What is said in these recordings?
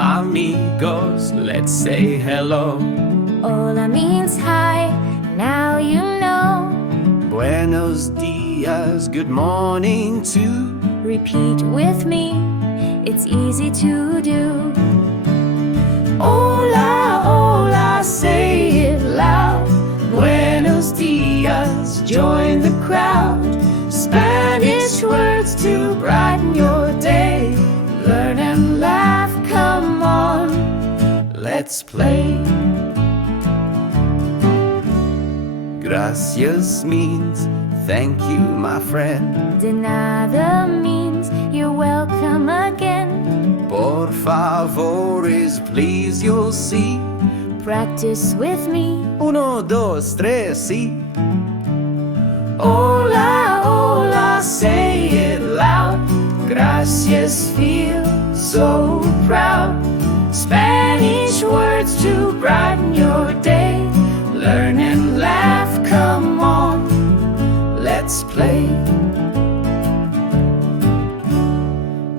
amigos, let's say hello. Hola means hi, now you know. Buenos dias, good morning too. Repeat with me, it's easy to do. Hola, hola, say it loud. Buenos dias, join the crowd. Spanish words to brighten your day. Learn and laugh, come on, let's play. Gracias means thank you, my friend. De nada means you're welcome again. Por favor is please, you'll see. Practice with me. Uno, dos, tres, sí. Hola, hola, say it loud. Gracias, feel so proud. Spanish words to brighten your day. Learn and laugh, come on, let's play.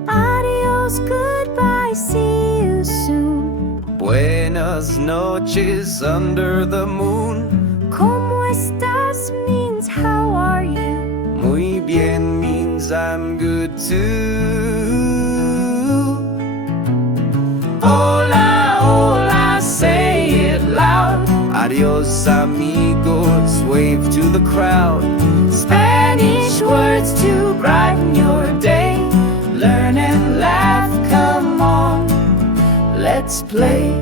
Adios, goodbye, see you soon. Buenas noches under the moon. ¿Cómo estás means how are you? Muy bien means I'm good too. Hola, hola, say it loud. Adios, amigos, wave to the crowd. Spanish words to brighten your day. Learn and laugh, come on, let's play.